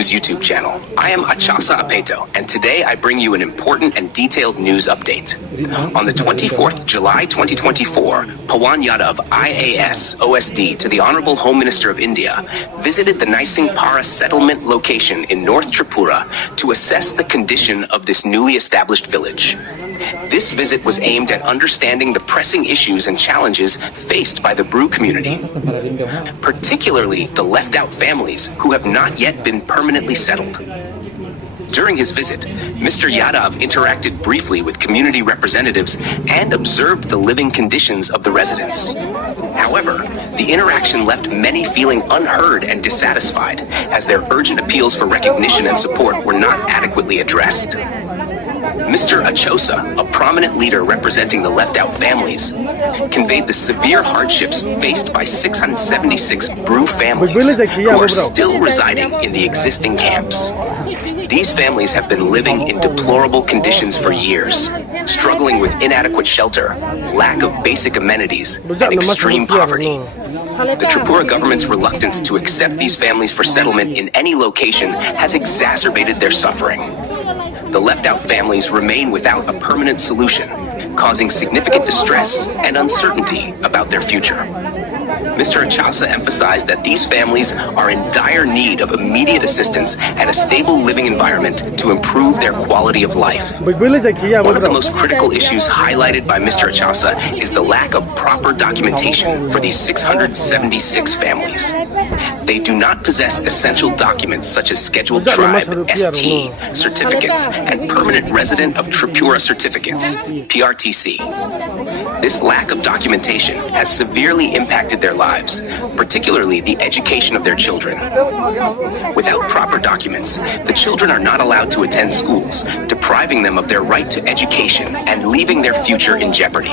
News YouTube channel. I am Achasa Apeto, and today I bring you an important and detailed news update. On the 24th July 2024, Pawan Yadav, IAS, OSD, to the Honorable Home Minister of India, visited the Naisingpara settlement location in North Tripura to assess the condition of this newly established village. This visit was aimed at understanding the pressing issues and challenges faced by the Bru community, particularly the left-out families who have not yet been permanently settled. During his visit, Mr. Yadav interacted briefly with community representatives and observed the living conditions of the residents. However, the interaction left many feeling unheard and dissatisfied, as their urgent appeals for recognition and support were not adequately addressed. Mr. Achosa, a prominent leader representing the left-out families, conveyed the severe hardships faced by 676 Bru families who are still residing in the existing camps. These families have been living in deplorable conditions for years, struggling with inadequate shelter, lack of basic amenities, and extreme poverty. The Tripura government's reluctance to accept these families for settlement in any location has exacerbated their suffering. The left-out families remain without a permanent solution, causing significant distress and uncertainty about their future. Mr. Achasa emphasized that these families are in dire need of immediate assistance and a stable living environment to improve their quality of life. One of the most critical issues highlighted by Mr. Achasa is the lack of proper documentation for these 676 families. They do not possess essential documents such as Scheduled Tribe, ST, certificates, and Permanent Resident of Tripura certificates, PRTC. This lack of documentation has severely impacted their lives, particularly the education of their children. Without proper documents, the children are not allowed to attend schools, depriving them of their right to education and leaving their future in jeopardy.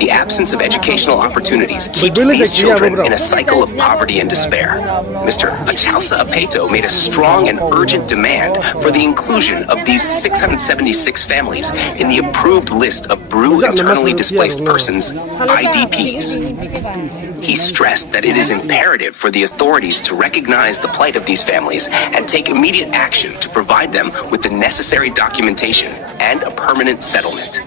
The absence of educational opportunities keeps these children in a cycle of poverty and despair. Mr. Achasa Apeto made a strong and urgent demand for the inclusion of these 676 families in the approved list of Bru internally displaced persons, IDPs. He stressed that it is imperative for the authorities to recognize the plight of these families and take immediate action to provide them with the necessary documentation and a permanent settlement.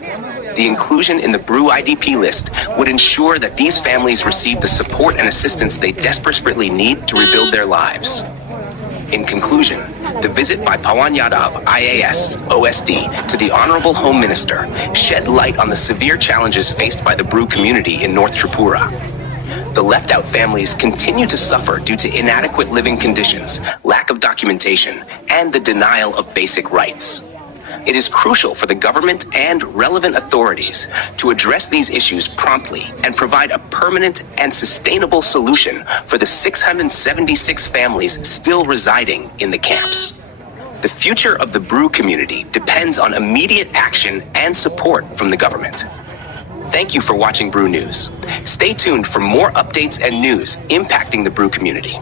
The inclusion in the Bru IDP list would ensure that these families receive the support and assistance they desperately need to rebuild their lives. In conclusion, the visit by Pawan Yadav, IAS, OSD, to the Honorable Home Minister shed light on the severe challenges faced by the Bru community in North Tripura. The left-out families continue to suffer due to inadequate living conditions, lack of documentation, and the denial of basic rights. It is crucial for the government and relevant authorities to address these issues promptly and provide a permanent and sustainable solution for the 676 families still residing in the camps. The future of the Bru community depends on immediate action and support from the government. Thank you for watching Bru News. Stay tuned for more updates and news impacting the Bru community.